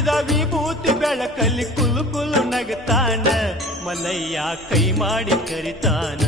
ಹಚ್ಚಿದ ವಿಭೂತಿ ಬೆಳಕಲ್ಲಿ ಕುಲು ಕುಲು ನಗತಾನ ಮಲಯ್ಯ ಕೈ ಮಾಡಿ ಕರಿತಾನ